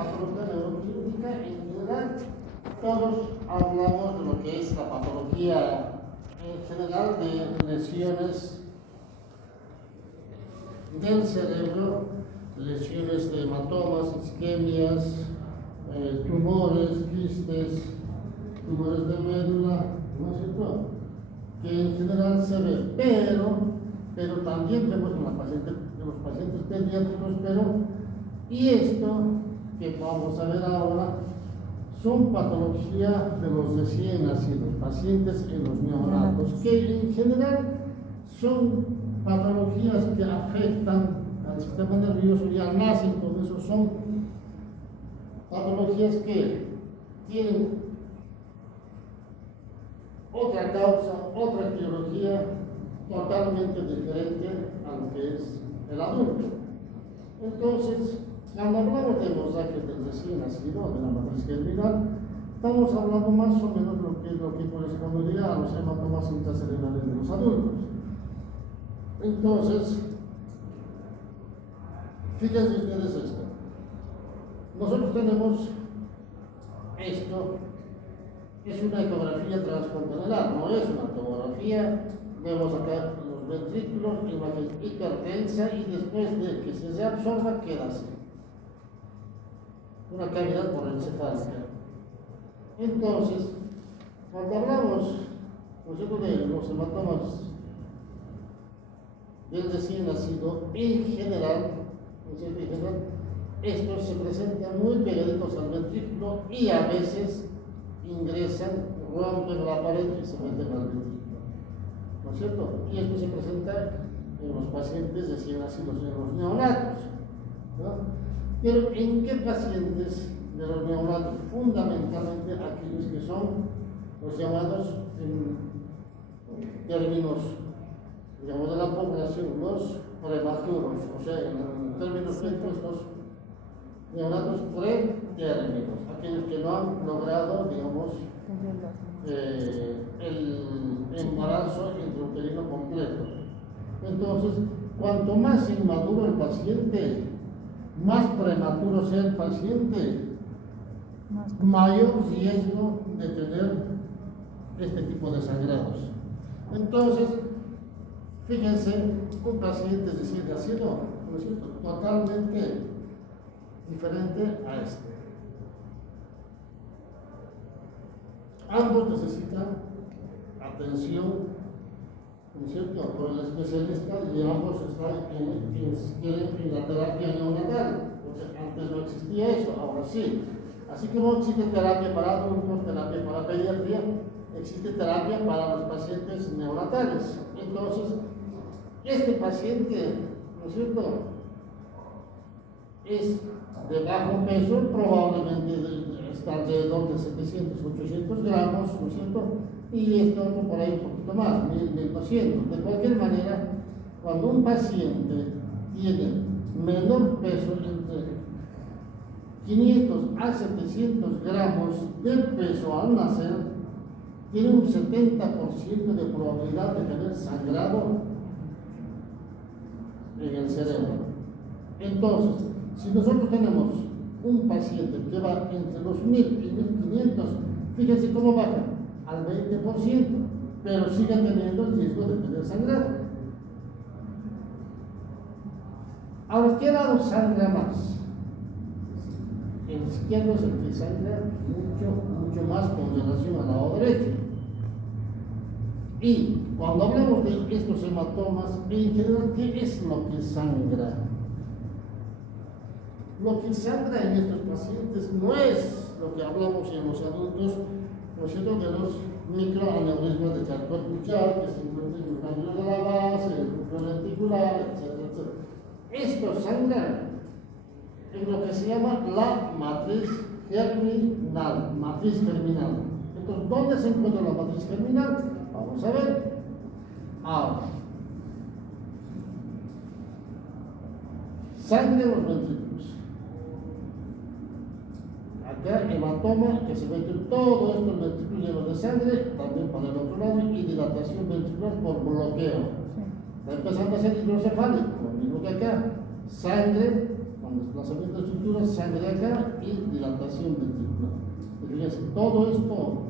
patología neuroquirúrgica, en general, todos hablamos de lo que es la patología en general de lesiones del cerebro, lesiones de hematomas, isquemias, tumores, quistes, tumores de médula, ¿no es cierto? Que en general se ve, pero también vemos en los pacientes pediátricos, y esto que vamos a ver ahora son patologías de los recién nacidos, pacientes en los neonatos, que en general son patologías que afectan al sistema nervioso, ya nacen con eso, son patologías que tienen otra causa, otra etiología totalmente diferente a lo que es el adulto. Entonces, cuando hablamos de hemorragia del recién nacido, de la matriz germinal, estamos hablando más o menos lo que correspondería a los hematomas intracerebrales de los adultos. Entonces, fíjense ustedes esto. Nosotros tenemos esto, es una ecografía transcontinual, no es una tomografía. Vemos acá los ventrículos, imagen hipertensa, y después de que se reabsorba queda así, una cavidad porencefálica. Entonces, cuando hablamos nosotros de los hematomas del recién nacido, en general, estos se presentan muy pegaditos al ventrículo y a veces ingresan, rompen la pared y se meten al ventrículo, ¿no es cierto? Y esto se presenta en los pacientes recién nacidos, en los neonatos, ¿no? Pero ¿en qué pacientes de los neonatos? Fundamentalmente aquellos que son los llamados, en términos, digamos, de la población, los prematuros, o sea, en términos médicos, los neonatos pretérminos, aquellos que no han logrado, digamos, el embarazo intrauterino completo. Entonces, cuanto más inmaduro el paciente, más prematuro sea el paciente, mayor riesgo de tener este tipo de sangrados. Entonces, fíjense, un paciente recién nacido, ¿no es cierto?, totalmente diferente a este. Ambos necesitan atención, ¿no es cierto?, por el especialista, y ambos están en la terapia neonatal. Antes no existía eso, ahora sí. Así que no existe terapia para adultos, terapia para pediatría, existe terapia para los pacientes neonatales. Entonces, este paciente, ¿no es cierto?, es de bajo peso, probablemente está alrededor de 700, 800 gramos, ¿no es cierto?, y este otro por ahí un poquito más, 1000, 1200. De cualquier manera, cuando un paciente tiene menor peso, entre 500 a 700 gramos de peso al nacer, tiene un 70% de probabilidad de tener sangrado en el cerebro. Entonces, si nosotros tenemos un paciente que va entre los 1000 y 1500, fíjense cómo baja al 20%, pero sigue teniendo el riesgo de tener sangrado. Ahora, ¿qué lado sangra más? El izquierdo es el que sangra mucho más con relación al lado derecho. Y cuando hablamos de estos hematomas, en general, ¿qué es lo que sangra? Lo que sangra en estos pacientes no es lo que hablamos en los adultos, ¿no es cierto?, de los microaneurismas de Charcot Bouchard, que se encuentran en los ganglios de la base, el núcleo lenticular, etc., etc. Esto sangra en lo que se llama la matriz germinal, Entonces, ¿dónde se encuentra la matriz germinal? Vamos a ver. Ahora, sangre en los ventrículos. Acá hematoma, que se mete todo esto, el ventrículo lleno de sangre, también para el otro lado, y dilatación ventricular por bloqueo. Está empezando a ser hidrocefálico, lo mismo que acá. Sangre, con desplazamiento de estructuras, sangre acá y dilatación ventricular. Fíjense, todo esto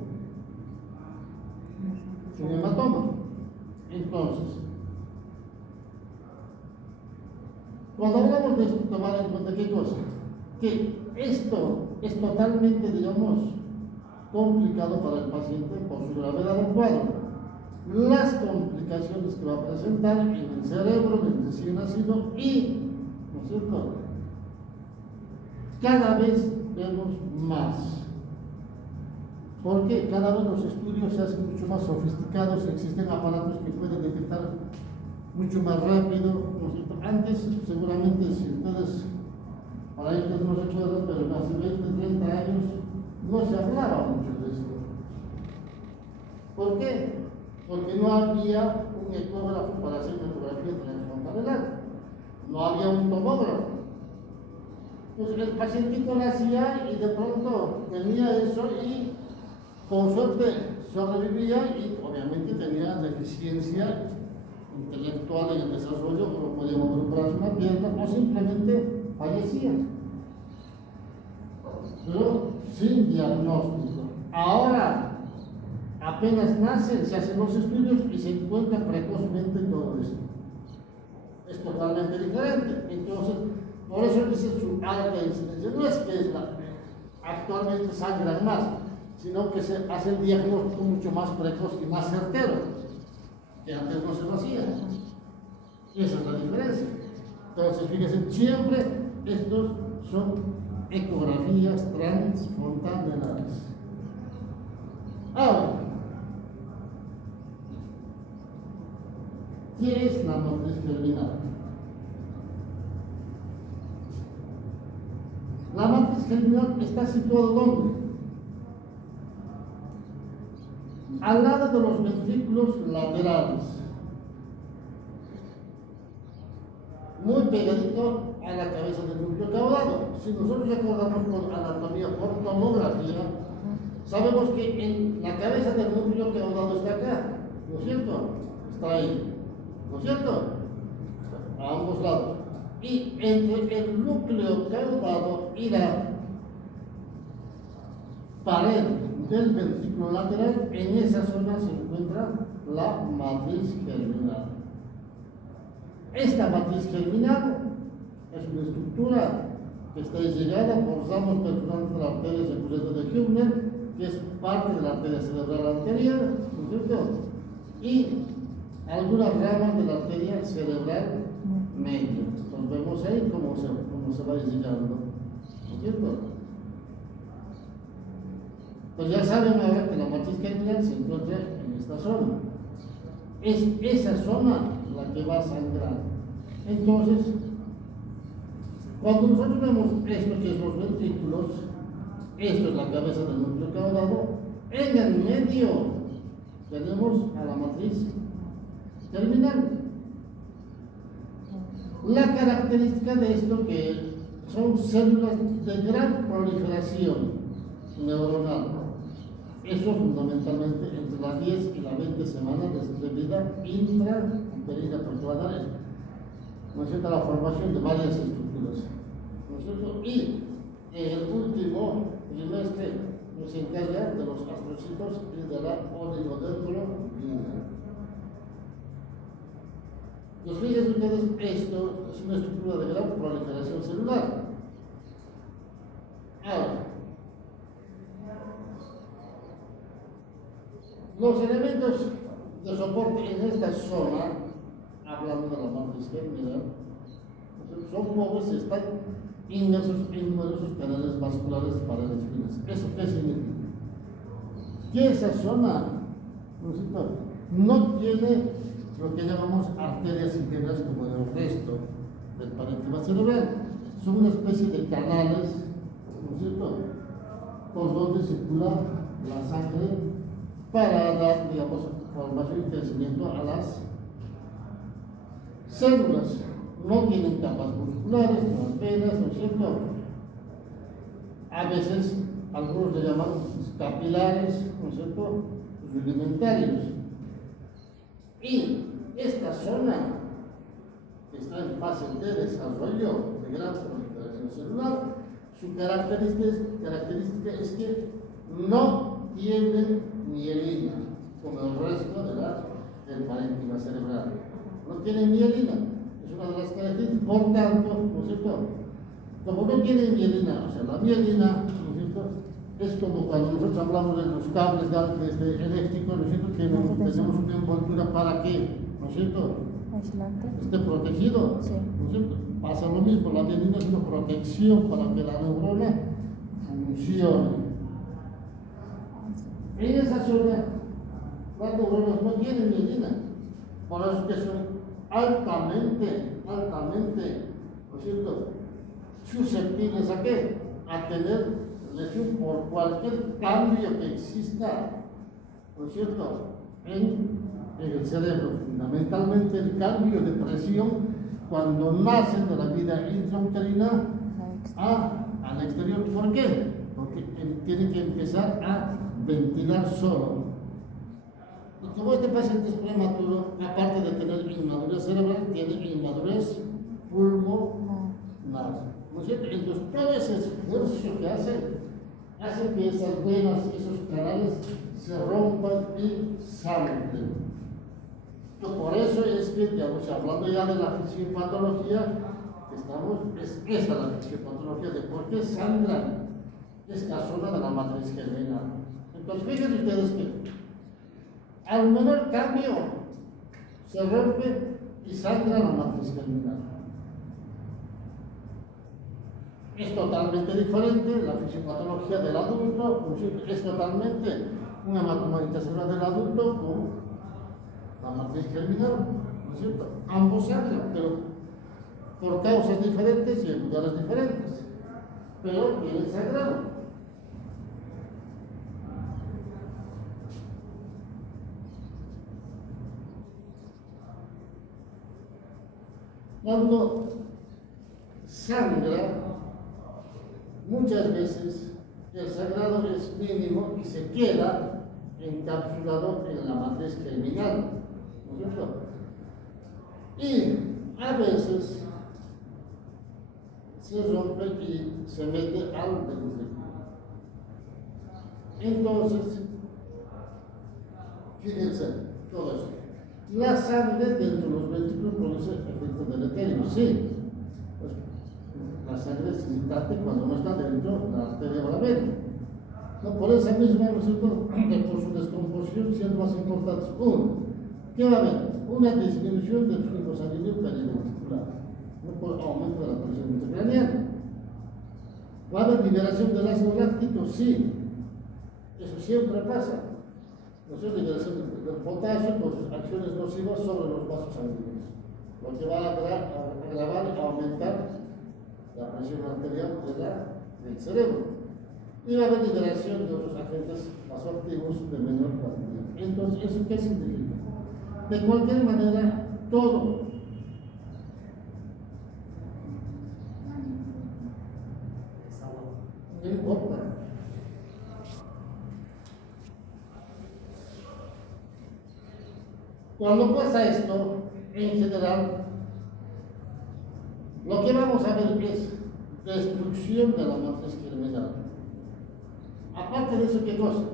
es un hematoma. Entonces, cuando hablamos de esto, tomar en cuenta qué cosa, que esto es totalmente, digamos, complicado para el paciente por su gravedad del cuadro. Las complicaciones que va a presentar en el cerebro del recién nacido y, ¿no es cierto?, cada vez vemos más. Porque cada vez los estudios se hacen mucho más sofisticados, existen aparatos que pueden detectar mucho más rápido, ¿no es cierto? Antes, seguramente, si ustedes, para ellos no recuerdan, pero hace 20, 30 años no se hablaba mucho de esto. ¿Por qué? Porque no había un ecógrafo para hacer una ecografía transfrontalar, no había un tomógrafo. Entonces el pacientito nacía y de pronto tenía eso y con suerte sobrevivía y obviamente tenía deficiencia intelectual en el desarrollo, no podía mover un brazo, una pierna o simplemente fallecía. Pero sin diagnóstico. Ahora, apenas nacen, se hacen los estudios y se encuentra precozmente todo esto. Es totalmente diferente. Entonces, por eso dice su alta incidencia. No es que actualmente sangran más, sino que se hace el diagnóstico mucho más precoz y más certero, que antes no se lo hacía. Y esa es la diferencia. Entonces, fíjense, siempre estos son ecografías transfrontalares. Ahora, ¿qué es la matriz germinal? La matriz germinal está situada ¿dónde? Al lado de los ventrículos laterales, muy pegadito a la cabeza del núcleo caudado. Si nosotros recordamos con anatomía por tomografía, sabemos que en la cabeza del núcleo caudado está acá, ¿no es cierto? Está ahí, ¿no es cierto? A ambos lados. Y entre el núcleo caudado y la pared del ventrículo lateral, en esa zona se encuentra la matriz germinal. Esta matriz germinal es una estructura que está llegada por ramos perforantes de la arteria secreta de Hübner, que es parte de la arteria cerebral anterior, ¿no es cierto? Y algunas ramas de la arteria cerebral media. Entonces vemos ahí cómo se va llegando, ¿no es cierto? Pues ya saben ahora que la matriz germinal se encuentra en esta zona. Es esa zona la que va a sangrar. Entonces, cuando nosotros vemos esto que es los ventrículos, esto es la cabeza del núcleo caudado, en el medio tenemos a la matriz germinal. La característica de esto que son células de gran proliferación neuronal. Eso fundamentalmente entre las 10 y las 20 semanas de vida intrauterina, porque va a dar, ¿no es cierto?, la formación de varias estructuras, ¿no es cierto? Y en el último trimestre nos encarga de los astrocitos y de la oligodendroglina. Pues fíjense ustedes, esto es una estructura de gran proliferación celular. Ahora, los elementos de soporte en esta zona, hablando de la matriz germinal, son pobres, están inmersos en numerosos canales vasculares de paredes finas. ¿Eso qué significa? Que esa zona, no tiene lo que llamamos arterias íntegras como el resto del parénquima cerebral. Son una especie de canales, ¿no es cierto?, por donde circula la sangre para dar, digamos, formación y crecimiento a las células. No tienen capas musculares, las venas, ¿no es cierto? A veces algunos le llaman capilares, ¿no es cierto?, rudimentarios. Y esta zona está en fase de desarrollo de gran proliferación daño celular. Su característica es que no tiene mielina, como el resto del parénquima cerebral. No tiene mielina, es una de las características. Por tanto, ¿no es cierto? Como no tiene mielina, o sea, la mielina, ¿no es cierto?, es como cuando nosotros hablamos de los cables eléctricos, ¿no es cierto?, que tenemos una envoltura para que, ¿no es cierto?, esté protegido, Sí. ¿no es cierto? Pasa lo mismo, la mielina es una protección para que la neurona funcione. En esa zona, las neuronas no tienen mielina, por eso que son altamente, ¿no es cierto?, susceptibles ¿a qué? A tener lesión por cualquier cambio que exista, ¿no es cierto?, en el cerebro, fundamentalmente el cambio de presión cuando nacen de la vida intrauterina al exterior. ¿Por qué? Porque tiene que empezar a ventilar solo. Y como este paciente es prematuro, aparte de tener inmadurez cerebral, tiene inmadurez pulmonar. ¿No es cierto? Entonces, todo ese esfuerzo que hace que esas venas, esos canales se rompan y sangren. Por eso es que, digamos, hablando ya de la fisiopatología, es esta la fisiopatología de por qué sangra esta zona de la matriz germinal. Entonces, fíjense ustedes que al menor cambio se rompe y sangra la matriz germinal. Es totalmente diferente la fisiopatología del adulto, es totalmente un hematoma intracelular del adulto con la matriz germinal, ¿no es cierto? Ambos sangran, pero por causas diferentes y en lugares diferentes, pero tienen sangrado. Cuando sangra, muchas veces el sangrado es mínimo y se queda encapsulado en la matriz germinal, ¿no es cierto? Y a veces se rompe y se mete al ventrículo. Entonces, fíjense, todo eso. La sangre dentro de los ventrículos produce efectos deleterios, sí. Pues, la sangre es irritante cuando no está dentro de la arteria o la vena. No, por esa misma, ¿no es cierto?, por su descomposición siendo más importantes. Uno, ¿qué va a haber? Una disminución del flujo sanguíneo periventricular, no por aumento de la presión intracraneal. ¿Va a haber liberación del ácido láctico? Sí, eso siempre pasa. ¿No es cierto? Liberación del potasio por sus acciones nocivas sobre los vasos sanguíneos, lo que va a agravar y aumentar la presión arterial del cerebro. Y va a haber liberación de otros agentes vasoactivos de menor cuantía. Entonces, ¿eso qué significa? De cualquier manera, todo no importa. Cuando pasa esto, en general, lo que vamos a ver es destrucción de la matriz germinal. Aparte de eso, ¿qué cosa?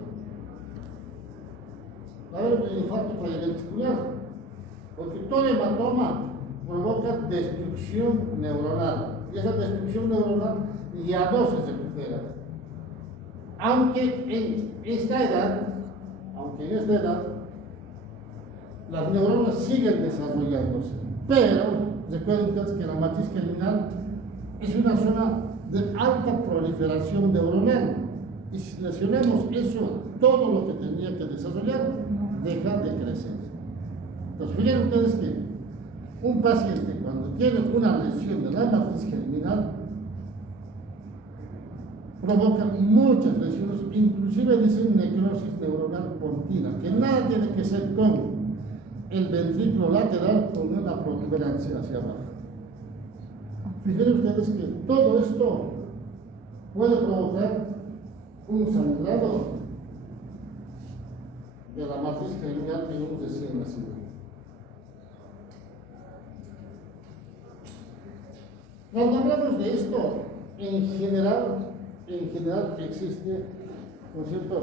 Va a haber un infarto periventricular, porque todo hematoma provoca destrucción neuronal, y esa destrucción neuronal ya no se recupera. Aunque en esta edad, las neuronas siguen desarrollándose, pero recuerden ustedes que la matriz germinal es una zona de alta proliferación neuronal. Y si lesionamos eso, todo lo que tenía que desarrollar deja de crecer. Entonces, fíjense ustedes que un paciente, cuando tiene una lesión de la matriz germinal, provoca muchas lesiones, inclusive dicen necrosis neuronal pontina, que nada tiene que ser con el ventrículo lateral con una protuberancia hacia abajo. Fíjense ustedes que todo esto puede provocar un sangrado de la matriz germinal en un recién nacido. Cuando hablamos de esto, en general existe, ¿no es cierto?,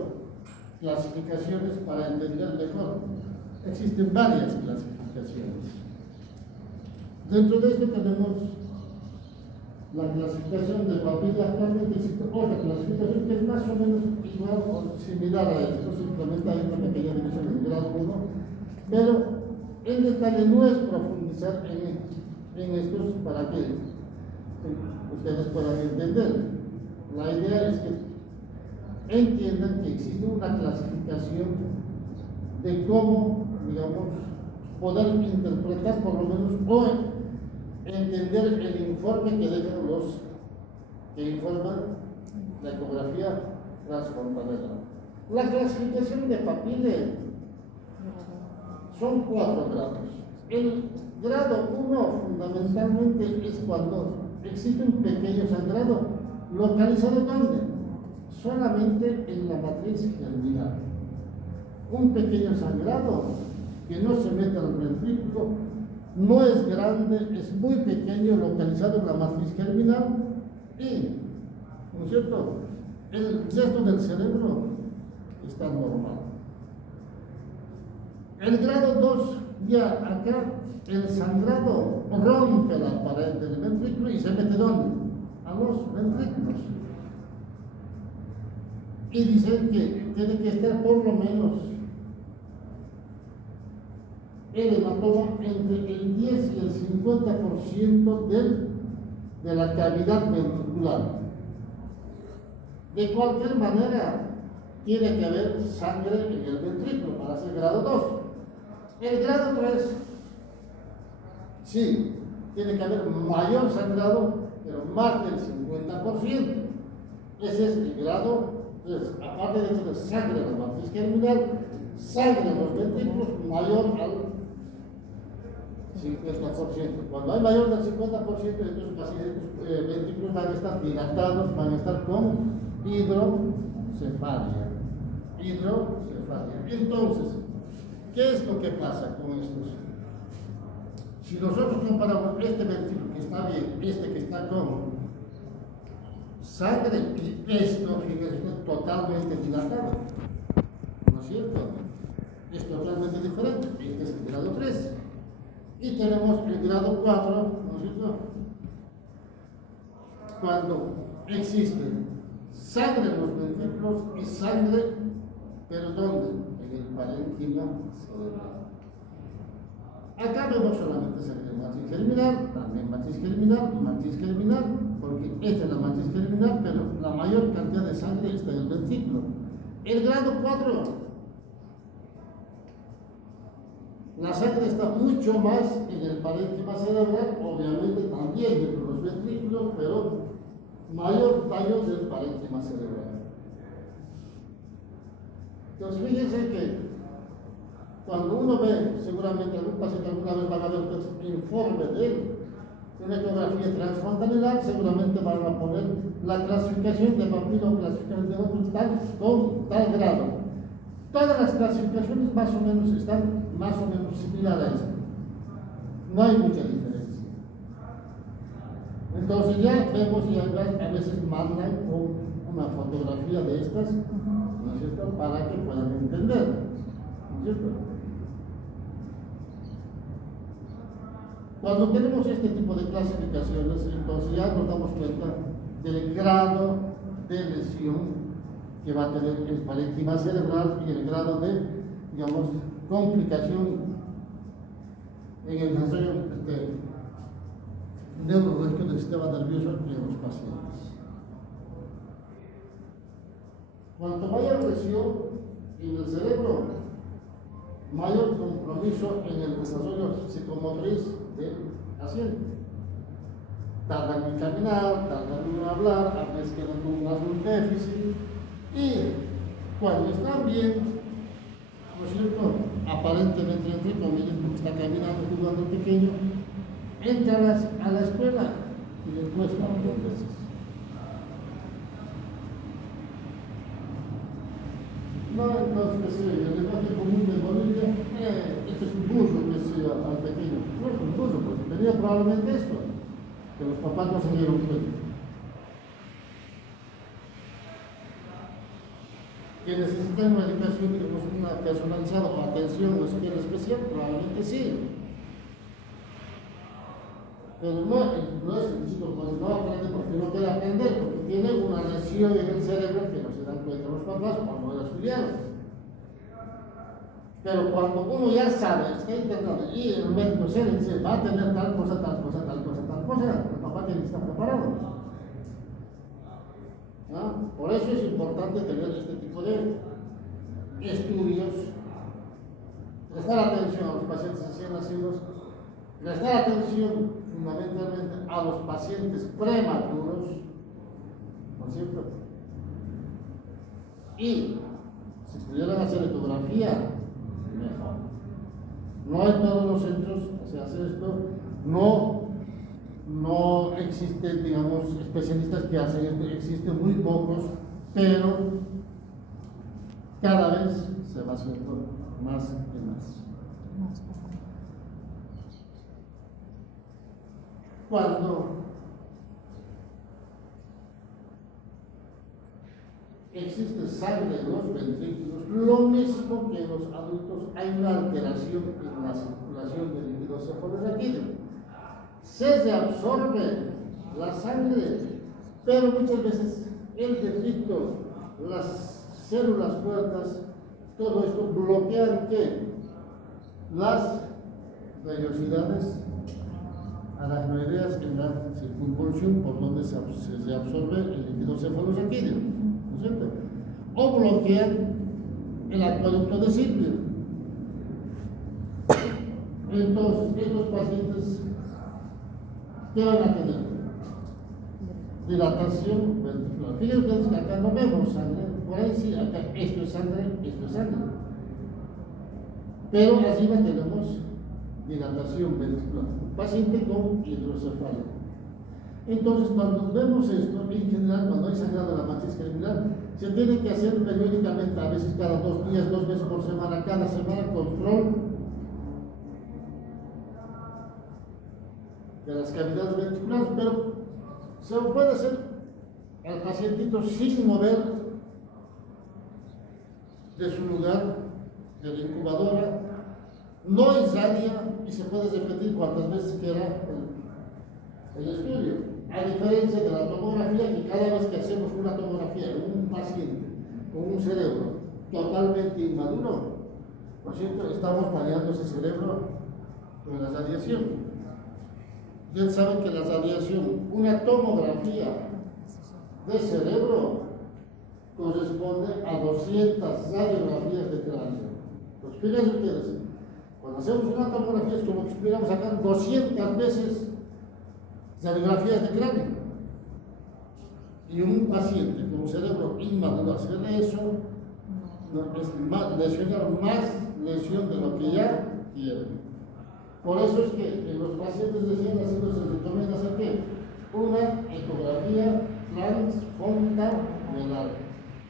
clasificaciones para entender mejor. Existen varias clasificaciones. Dentro de esto tenemos la clasificación de papila. Actualmente existe otra clasificación que es más o menos igual o similar a esto, simplemente hay una pequeña división en grado 1, pero el detalle no es profundizar en estos para que ustedes puedan entender. La idea es que entiendan que existe una clasificación de cómo, digamos, poder interpretar por lo menos o entender el informe que dejan los que informan la ecografía transfrontalera. La clasificación de Papile son 4 grados. El grado 1 fundamentalmente es cuando existe un pequeño sangrado localizado ¿dónde? Solamente en la matriz germinal. Un pequeño sangrado que no se mete al ventrículo, no es grande, es muy pequeño, localizado en la matriz germinal y, ¿no es cierto?, el resto del cerebro está normal. El grado 2, ya acá, el sangrado rompe la pared del ventrículo y se mete ¿dónde? A los ventrículos. Y dicen que tiene que estar por lo menos el hematoma entre el 10 y el 50% de la cavidad ventricular. De cualquier manera, tiene que haber sangre en el ventrículo para ser grado 2. El grado 3, sí, tiene que haber mayor sangrado, pero más del 50%. Ese es el grado 3. Aparte de tener sangre en la matriz germinal, sangre en los ventrículos mayor al 50%. Cuando hay mayor del 50%, entonces los ventrículos van a estar dilatados, van a estar con hidrocefalia. Entonces, ¿qué es lo que pasa con estos? Si nosotros comparamos este ventrículo que está bien, este que está con sangre, y esto, fíjense, está totalmente dilatado, ¿no es cierto? Es totalmente diferente. Este es el grado 3. Y tenemos el grado 4, ¿no es cierto?, cuando existe sangre en los ventrículos y sangre, ¿pero dónde? En el parénquima cerebral. Acá vemos solamente sangre en matriz germinal, también matriz germinal, porque esta es la matriz germinal, pero la mayor cantidad de sangre está en el ventrículo. El grado 4, la sangre está mucho más en el parénquima cerebral, obviamente también dentro de los ventrículos, pero mayor daño del parénquima cerebral. Entonces fíjense que cuando uno ve, seguramente algún paciente alguna vez van a ver un informe de una ecografía transfrontalar, seguramente van a poner la clasificación de papila o clasificación de otro con tal grado. Todas las clasificaciones más o menos están más o menos similares a esto. No hay mucha diferencia. Entonces ya vemos y a veces mandan una fotografía de estas, ¿no es cierto?, para que puedan entender, ¿no es cierto? Cuando tenemos este tipo de clasificaciones, entonces ya nos damos cuenta del grado de lesión que va a tener el parénquima cerebral y el grado de, digamos, complicación en el desarrollo neurológico del sistema nervioso en los pacientes. Cuanto mayor lesión en el cerebro, mayor compromiso en el desarrollo psicomotriz del paciente. Tardan en caminar, tardan en hablar, a veces quedan con algún déficit, y cuando están bien, ¿no es cierto?, aparentemente entre comillas, porque está caminando, jugando pequeño, entra a la escuela y le cuesta 2 veces. No, entonces, el lenguaje común de Bolivia, este es un burro, que decía al pequeño. No es un burro, porque tenía probablemente esto, que los papás no se dieron cuenta. que necesitan una educación, digamos, una personalizada o atención o escuela especial, probablemente sí. Pero no es el chico, pues no aprende porque no quiere aprender, porque tiene una lesión en el cerebro que no se dan cuenta los papás o no lo estudiaron. Pero cuando uno ya sabe, está internado y el médico se le dice, va a tener tal cosa, tal cosa, tal cosa, tal cosa, el papá tiene que estar preparado. ¿No? Por eso es importante tener este tipo de estudios, prestar atención a los pacientes recién nacidos, prestar atención fundamentalmente a los pacientes prematuros, ¿no es cierto? Y si pudieran hacer ecografía, mejor. No en todos los centros se hace esto, no existen, digamos, especialistas que hacen esto, existen muy pocos, pero cada vez se va haciendo más y más. Cuando existe sangre en los ventrículos, lo mismo que en los adultos, hay una alteración en la circulación del líquido cefalorraquídeo. Se reabsorbe la sangre, pero muchas veces el defecto, las células muertas, todo esto bloquean que las vellosidades aracnoideas en la circunvolución por donde se absorbe el líquido cefalorraquídeo, ¿no es cierto? O bloquean el acueducto de Silvio. Entonces, estos pacientes, ¿qué van a tener? Dilatación ventricular. Fíjense ustedes que acá no vemos sangre, por ahí sí, acá esto es sangre, esto es sangre. Pero arriba tenemos dilatación ventricular, un paciente con hidrocefalia. Entonces, cuando vemos esto, en general, cuando hay sangrado de la matriz cerebral, se tiene que hacer periódicamente, a veces cada 2 días, 2 veces por semana, cada semana, control de las cavidades ventriculares, pero se lo puede hacer al pacientito sin mover de su lugar de la incubadora, no irradia y se puede repetir cuantas veces quiera el estudio. A diferencia de la tomografía, que cada vez que hacemos una tomografía en un paciente con un cerebro totalmente inmaduro, ¿no es cierto?, estamos dañando ese cerebro con la radiación. Ustedes saben que la radiación, una tomografía de cerebro corresponde a 200 radiografías de cráneo. Pues fíjense ustedes, cuando hacemos una tomografía es como que estuviéramos sacando 200 veces radiografías de cráneo. Y un paciente con cerebro inmaduro hacerle eso es más lesión de lo que ya tiene. Por eso es que en los pacientes recién nacidos se recomienda hacer ¿qué? Una ecografía transfontanelar.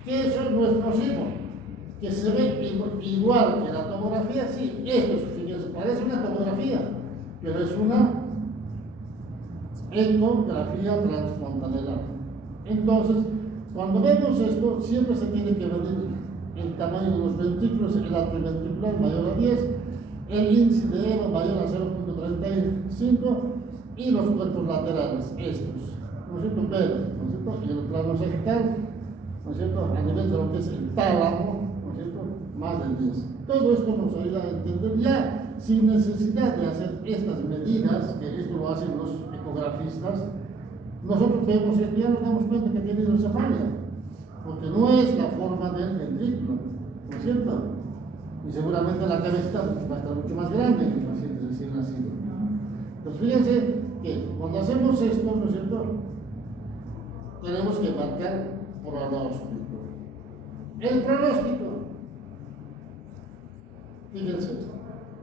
Que eso no es nocivo, que se ve igual que la tomografía, sí, esto fíjense, parece una tomografía, pero es una ecografía transfontanelar. Entonces, cuando vemos esto, siempre se tiene que medir el tamaño de los ventrículos, el atrio ventricular mayor a 10, el índice de EVA mayor a 0.35 y los cuerpos laterales, estos, ¿no es cierto? Verde, ¿no es cierto? Y el plano sagittal, ¿no es cierto? A nivel de lo que es el tálamo, ¿no es cierto? Más del 10. Todo esto nos ayuda a entender ya, sin necesidad de hacer estas medidas, que esto lo hacen los ecografistas, nosotros vemos esto y ya nos damos cuenta que tiene hidrocefalia, porque no es la forma del ventrículo, ¿no es cierto? Y seguramente la cabeza va a estar mucho más grande en el paciente recién nacido. Entonces fíjense que cuando hacemos esto, ¿no es cierto?, tenemos que marcar pronóstico. El pronóstico, fíjense,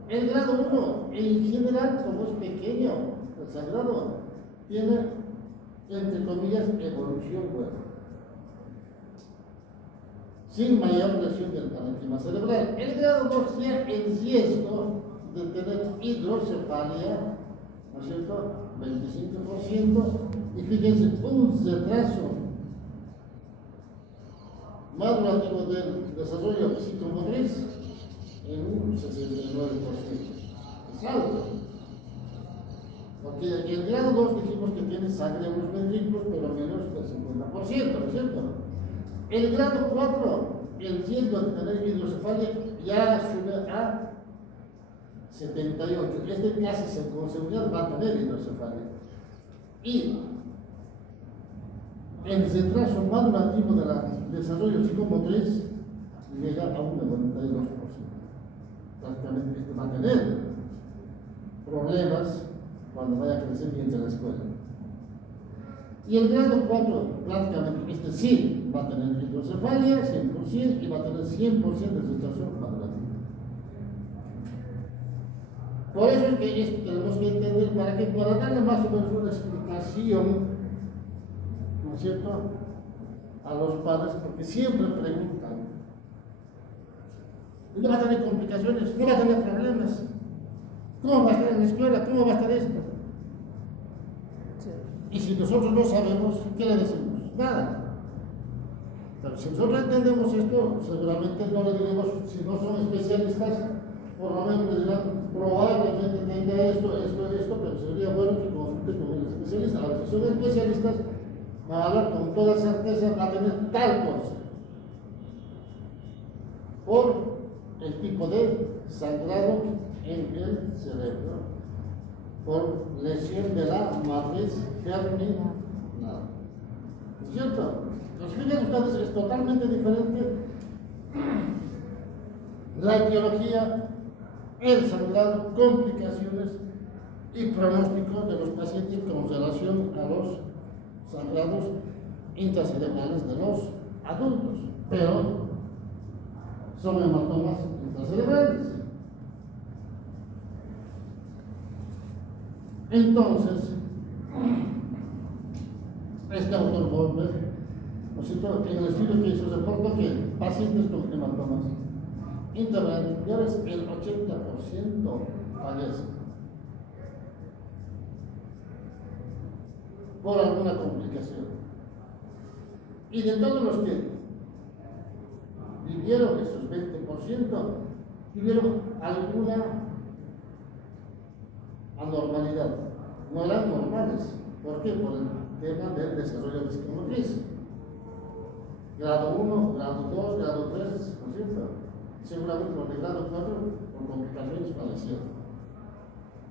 el grado 1 en general, como es pequeño, el sangrado tiene, entre comillas, evolución buena, sin mayor lesión del parénquima cerebral. El grado 2 ya en riesgo de tener hidrocefalia, ¿no es cierto?, 25%, y fíjense, un retraso madurativo del desarrollo psicomotriz en un 69%. Es alto. Porque en el grado 2 dijimos que tiene sangre en los ventrículos, pero menos del 50%, ¿no es cierto? El grado 4, el riesgo de tener hidrocefalia ya sube a 78. Este casi con seguridad va a tener hidrocefalia. Y el retraso madurativo del desarrollo psicomotriz llega a un 92%. Prácticamente este va a tener problemas cuando vaya a crecer bien en la escuela. Y el grado 4, prácticamente este sí va a tener hidrocefalia 100% y va a tener 100% de retraso madurativo. Por eso es que esto tenemos que entender para darle más o menos una explicación, ¿no es cierto?, a los padres, porque siempre preguntan: ¿no va a tener complicaciones? ¿No va a tener problemas? ¿Cómo va a estar en la escuela? ¿Cómo va a estar esto? Sí. Y si nosotros no sabemos, ¿qué le decimos? Nada. Pero si nosotros entendemos esto, seguramente no le diremos, si no son especialistas, por lo menos le dirán, probablemente tenga esto, pero sería bueno que consulte con el especialista. Ahora, si son especialistas, van a hablar con toda certeza, va a tener tal cosa. Por el tipo de sangrado en el cerebro, por lesión de la matriz germinal. ¿No es cierto? Entonces, fíjense ustedes, es totalmente diferente la etiología, el sangrado, complicaciones y pronóstico de los pacientes con relación a los sangrados intracerebrales de los adultos, pero son hematomas intracerebrales. Entonces, este autor Goldberg, ¿no es cierto?, en el estudio que hizo, reportó que pacientes con hematomas intracerebrales, el 80% fallecen por alguna complicación. Y de todos los que vivieron, esos 20%, tuvieron alguna anormalidad. No eran normales. ¿Por qué? Por el tema del desarrollo psicomotriz. Grado 1, grado 2, grado 3, ¿no es cierto? Seguramente los de grado 4 por complicaciones fallecieron.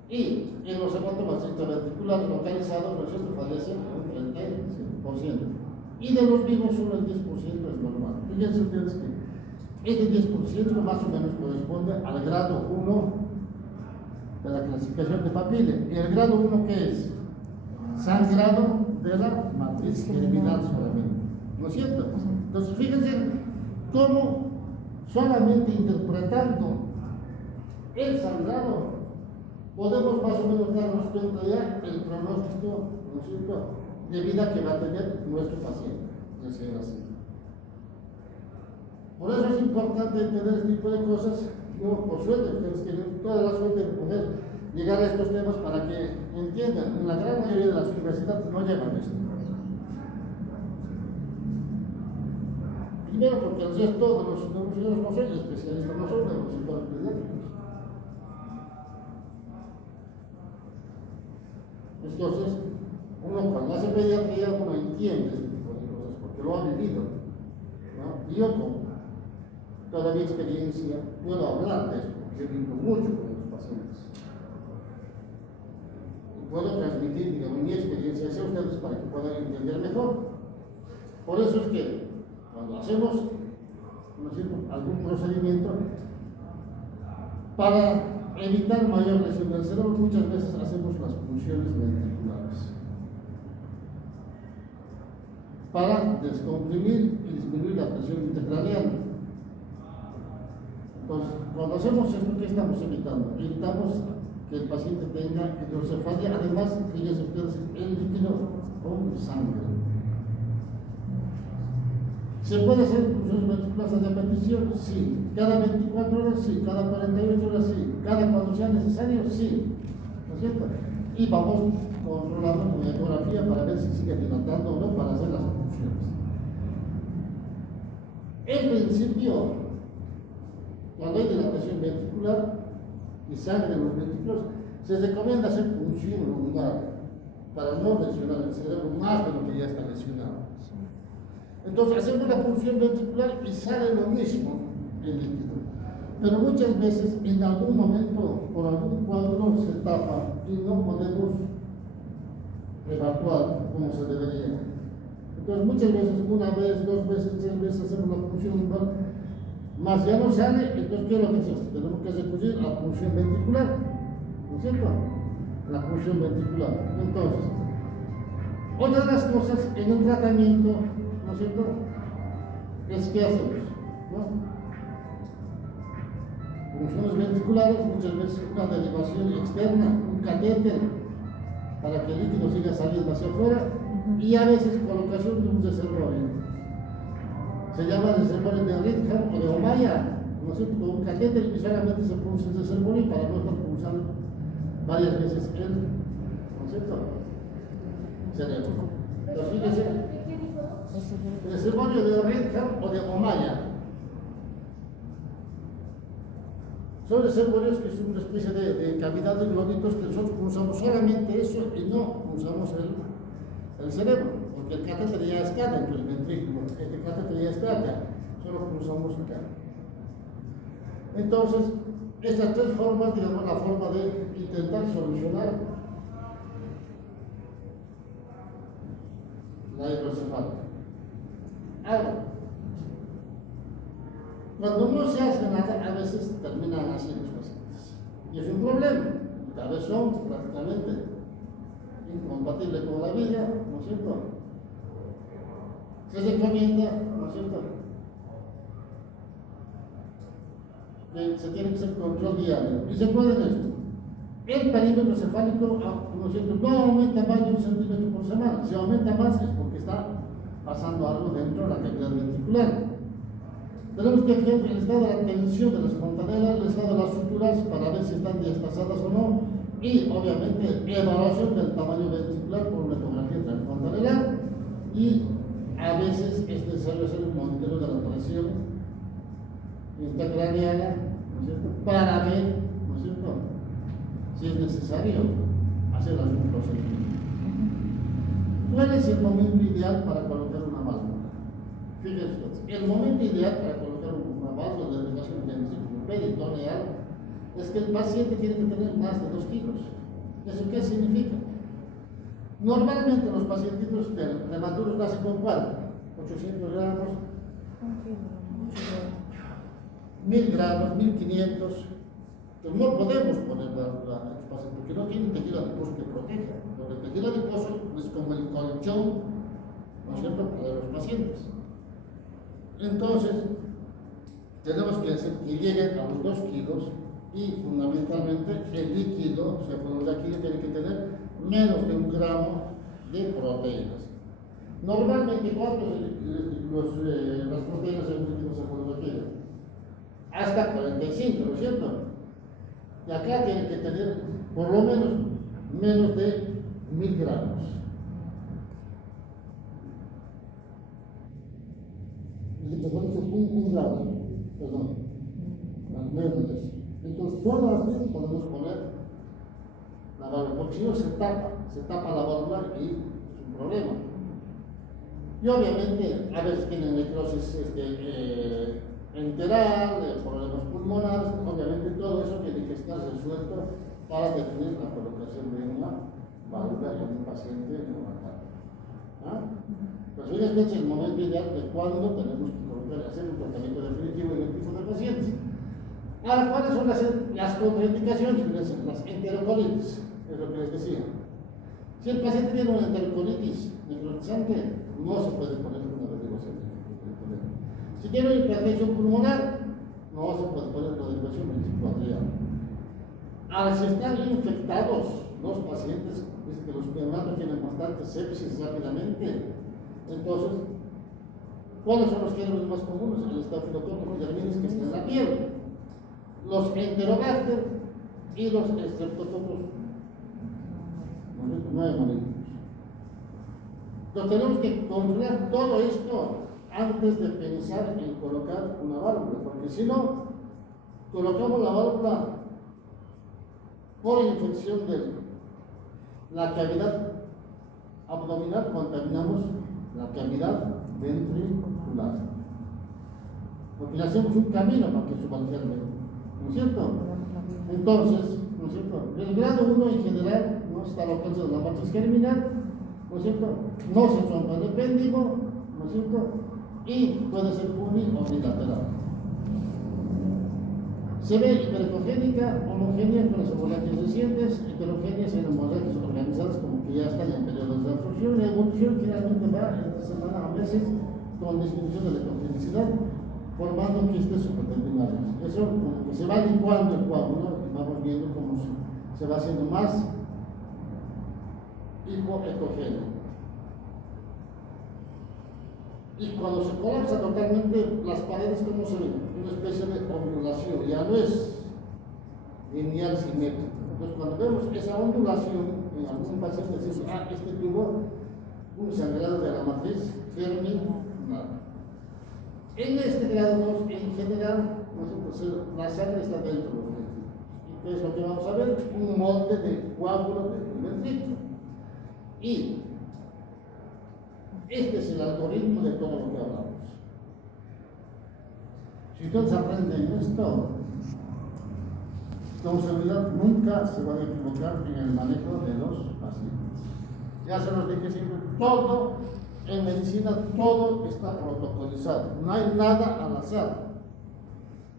Y en los hematomas intraventriculares localizados, ¿no es cierto?, fallecen un 30%. Y de los vivos solo el 10% es normal. Fíjense ustedes que este 10% más o menos corresponde al grado 1 de la clasificación de Papille. ¿Y el grado 1 qué es? Sangrado de la matriz germinal solamente, ¿no es cierto? Entonces fíjense cómo solamente interpretando el sangrado podemos más o menos darnos cuenta ya el pronóstico, ¿no es cierto?, de vida que va a tener nuestro paciente recién nacido. Por eso es importante entender este tipo de cosas. Yo, por suerte, ustedes tienen toda la suerte de poder llegar a estos temas para que entiendan. En la gran mayoría de las universidades no llevan esto. Primero, porque el resto de los neurocirujanos no son especialistas, no son neurocirujanos pediátricos. Entonces, uno cuando hace pediatría, uno entiende este tipo de cosas, porque lo ha vivido, ¿no? Y yo con toda mi experiencia puedo hablar de esto, porque he vivido mucho con los pacientes. Y puedo transmitir, digamos, mi experiencia hacia ustedes para que puedan entender mejor. Por eso es que cuando hacemos, ¿no es cierto?, algún procedimiento para evitar mayor lesión del cerebro, muchas veces hacemos las punciones ventriculares para descomprimir y disminuir la presión intracraneal. Entonces, cuando hacemos esto, ¿qué estamos evitando? Evitamos que el paciente tenga hidrocefalia, además, fíjense ustedes, el líquido con sangre. ¿Se puede hacer punciones ventriculares de repetición? Sí. ¿Cada 24 horas? Sí. ¿Cada 48 horas? Sí. ¿Cada cuando sea necesario? Sí. ¿No es cierto? Y vamos controlando con ecografía para ver si sigue dilatando o no para hacer las punciones. En principio, cuando hay dilatación ventricular y sangre en los ventrículos, se recomienda hacer punción lumbar para no lesionar el cerebro más de lo que ya está lesionado. Entonces hacemos la punción ventricular y sale lo mismo el líquido. Pero muchas veces, en algún momento, por algún cuadro, se tapa y no podemos evacuar como se debería. Entonces muchas veces, una vez, dos veces, tres veces hacemos la punción lumbar, más ya no sale, entonces ¿qué es lo que hacemos? Tenemos que recurrir a la punción ventricular, ¿no es cierto? La punción ventricular. Entonces, otra de las cosas en un tratamiento, ¿no es cierto?, es que hacemos, ¿no? Punciones ventriculares, muchas veces una derivación externa, un catéter, para que el líquido siga saliendo hacia afuera, y a veces colocación de un reservorio. Se llama reservorio de Ritchard o de Omaya, ¿no es cierto?, con un catéter y solamente se pulsa el reservorio para no estar pulsando varias veces el, ¿no es cierto?, cerebro. Entonces, fíjense, reservorio de Ritchard o de Omaya. Son reservorios que son una especie de cavidad de glóbulos que nosotros pulsamos solamente eso y no pulsamos el cerebro, porque el catéter ya está dentro del ventrículo, este catéter ya está acá, solo pulsamos acá. Entonces, estas tres formas, digamos, la forma de intentar solucionar la hidrocefalia. Ahora, cuando no se hace nada, a veces terminan así los pacientes. Y es un problema. Tal vez son prácticamente incompatibles con la vida, ¿no es cierto? Se recomienda, ¿no es cierto?, que se tiene que hacer control diario. Y se puede esto. El perímetro cefálico, ¿no es cierto?, no aumenta más de 1 centímetro por semana. Si aumenta más es porque está pasando algo dentro de la cavidad ventricular. Tenemos que ver el estado de la tensión de las fontanelas, el estado de las suturas para ver si están diaspasadas o no, y obviamente evaluación del tamaño ventricular por una ecografía transfontanelar, y a veces es necesario hacer un monitoreo de la presión intracraneana, ¿no es cierto?, para ver, ¿no es cierto?, si es necesario hacer algún procedimiento. ¿Cuál es el momento ideal para colocar una válvula? Fíjense, el momento ideal para colocar una válvula de irrigación ventrículo peritoneal es que el paciente tiene que tener más de 2 kilos. ¿Eso qué significa? Normalmente los pacientitos prematuros nacen con ¿cuánto? 800 gramos, 1000 gramos, 1500. Pero no podemos poner válvula a estos pacientes porque no tienen tejido adiposo que proteja. Porque el tejido adiposo es como el colchón, ¿no es cierto?, para los pacientes. Entonces, tenemos que hacer que lleguen a los 2 kilos y fundamentalmente el líquido, o sea, cuando la líquido tiene que tener menos de 1 gramo de proteínas. Normalmente, ¿cuántos las proteínas en un líquido se requieren? Hasta 45, ¿no es cierto? Y acá tiene que tener por lo menos de 1000 gramos. Un grado, perdón, menos de eso. Entonces, solo así podemos poner la válvula, porque si no se tapa la válvula y es un problema. Y obviamente, a veces tienen necrosis enteral, problemas pulmonares, obviamente todo eso tiene que estar resuelto para definir la colocación de una válvula en un paciente neonatal. ¿Ah? Pues fíjense, es el momento ideal de cuando tenemos que hacer un tratamiento definitivo en el tipo de pacientes. Ahora, ¿cuáles son las contraindicaciones? Fíjense, las enterocolitis, es lo que les decía. Si el paciente tiene una enterocolitis necrotizante, no se puede poner una derivación. Si tiene una hipertensión pulmonar, no se puede poner una derivación ventricular. Ahora, si están infectados los pacientes, es que los neonatos tienen bastante sepsis rápidamente. Entonces, ¿cuáles son los géneros más comunes? El estafilococcus germinis, que está en la piel, los enterobacter y los streptococcus pneumonitis. Entonces, tenemos que controlar todo esto antes de pensar en colocar una válvula, porque si no, colocamos la válvula por infección de la cavidad abdominal, contaminamos la cavidad ventricular, porque le hacemos un camino para que suba hacia el medio, ¿no es cierto? Entonces, ¿no es cierto? El grado 1 en general no está al alcance de la matriz germinal, ¿no es cierto? No se rompe el epéndigo, ¿no es cierto? Y puede ser uni o bilateral. Se ve hiperecogénica, homogénea con las hemorragias recientes, heterogéneas en hemorragias organizadas como que ya están en periodos de absorción. La evolución generalmente va entre semana a meses con disminución de la ecogenicidad, formando quistes supratentinales. Eso como que se va licuando el coágulo y vamos viendo cómo se va haciendo más hipoecogéneo. Y cuando se colapsa totalmente las paredes, ¿cómo se ven? Una especie de ondulación, ya no es lineal simétrico. Entonces, cuando vemos esa ondulación, en algún paciente decimos, este tuvo un sangrado de la matriz germinal. En este grado 2, en general, nosotros, la sangre está dentro de los ventrículos. Entonces, lo que vamos a ver, un molde de coágulo del ventrículo. Y este es el algoritmo de todo lo que hablamos. Si ustedes aprenden esto, con seguridad nunca se van a equivocar en el manejo de los pacientes. Ya se los dije siempre, todo en medicina, todo está protocolizado, no hay nada al azar.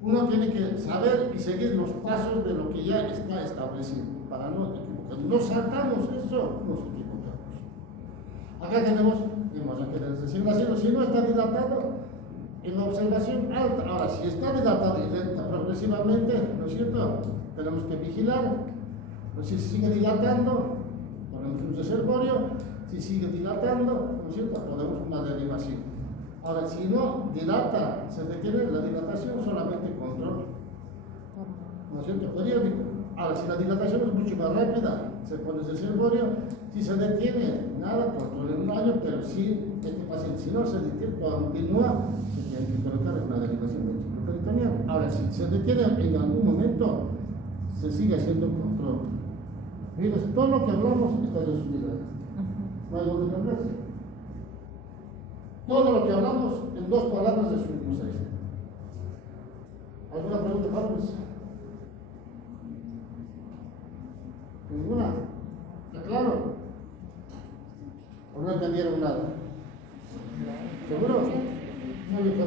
Uno tiene que saber y seguir los pasos de lo que ya está establecido para no equivocarnos. Nos saltamos eso, nos equivocamos. Acá tenemos hemorragia de circulación, si no está dilatado, en observación alta. Ahora, si está dilatado y lenta progresivamente, ¿no es cierto? Tenemos que vigilar. Pero si sigue dilatando, ponemos un reservorio. Si sigue dilatando, ¿no es cierto? Podemos una derivación. Ahora, si no dilata, se detiene la dilatación, solamente control, ¿no es cierto? Periódico. Ahora, si la dilatación es mucho más rápida, se pone reservorio. Si se detiene, nada, control en un año, pero si este paciente, si no se detiene, continúa, se tiene que colocar una derivación ventriculoperitoneal. Ahora, si se detiene en algún momento, se sigue haciendo control. Fíjense, todo lo que hablamos está resumido. No hay donde perderse. Todo lo que hablamos en 2 palabras resumimos ahí. ¿Alguna pregunta, padres? ¿Ninguna? ¿Está claro? ¿O no entendieron nada? ¿Seguro? Muy bien,